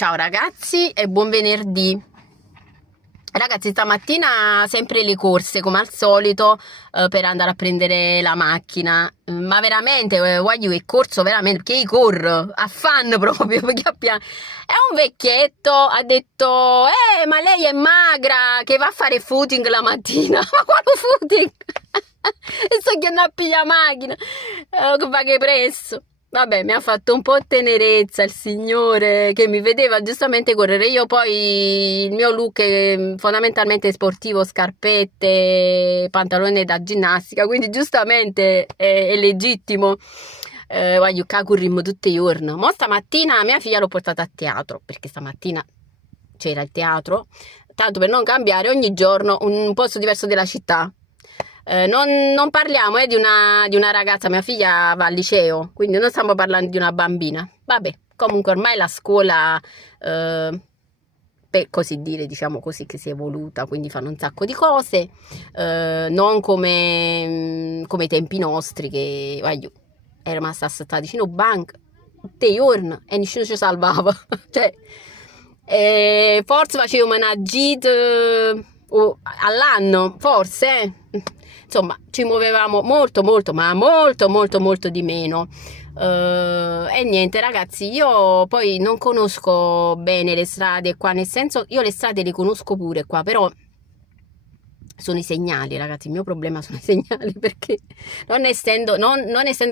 Ciao ragazzi e buon venerdì. Ragazzi, stamattina sempre le corse come al solito per andare a prendere la macchina. Ma veramente, voglio che corso veramente, perché corro a fan proprio, perché è un vecchietto, ha detto, ma lei è magra, che va a fare footing la mattina. Ma quale footing? E sto andando a pigliare macchina, che va che presso. Vabbè, mi ha fatto un po' tenerezza il signore che mi vedeva giustamente correre. Io poi il mio look è fondamentalmente sportivo, scarpette, pantalone da ginnastica, quindi giustamente è legittimo. Voglio che corrimmo tutti i giorni. Ma stamattina mia figlia l'ho portata a teatro, perché stamattina c'era il teatro, tanto per non cambiare ogni giorno un posto diverso della città. Non parliamo di una ragazza, mia figlia va al liceo, quindi non stiamo parlando di una bambina. Vabbè, comunque ormai la scuola, per così dire, diciamo così, che si è evoluta, quindi fanno un sacco di cose, non come i tempi nostri, che voglio, era rimasta stata vicino banco tutti i giorni e nessuno ci salvava. Cioè, forse facevamo una gita all'anno, forse, insomma ci muovevamo molto molto, ma molto molto molto di meno. E niente ragazzi, io poi non conosco bene le strade qua, nel senso, io le strade le conosco pure qua, però sono i segnali, ragazzi. Il mio problema sono i segnali, perché non essendo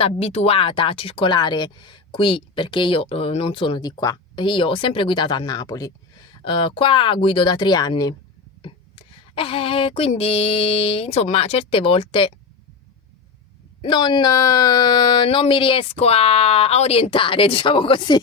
abituata a circolare qui, perché io non sono di qua, io ho sempre guidato a Napoli, qua guido da 3 anni, quindi insomma certe volte non mi riesco a orientare, diciamo così.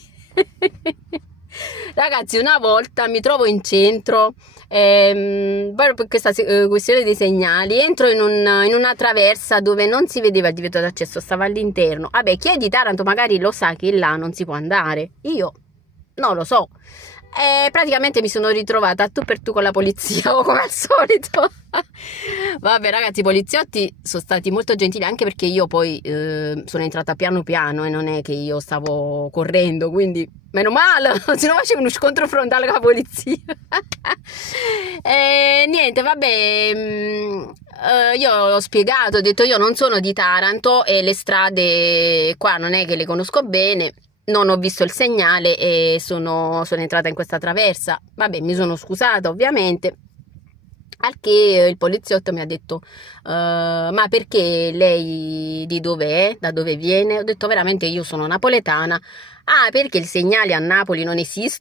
Ragazzi, una volta mi trovo in centro, proprio per questa questione dei segnali, entro in una traversa dove non si vedeva il divieto d'accesso, stava all'interno. Vabbè, chi è di Taranto magari lo sa che là non si può andare, io non lo so. Praticamente mi sono ritrovata a tu per tu con la polizia, o come al solito. Vabbè ragazzi, i poliziotti sono stati molto gentili, anche perché io poi sono entrata piano piano e non è che io stavo correndo, quindi meno male, se no facevo uno scontro frontale con la polizia. Niente, vabbè, io ho spiegato, ho detto io non sono di Taranto e le strade qua non è che le conosco bene. Non ho visto il segnale e sono entrata in questa traversa. Vabbè, mi sono scusata ovviamente, al che il poliziotto mi ha detto ma perché lei di dove è? Da dove viene? Ho detto veramente io sono napoletana. Ah, perché i segnali a Napoli non esistono?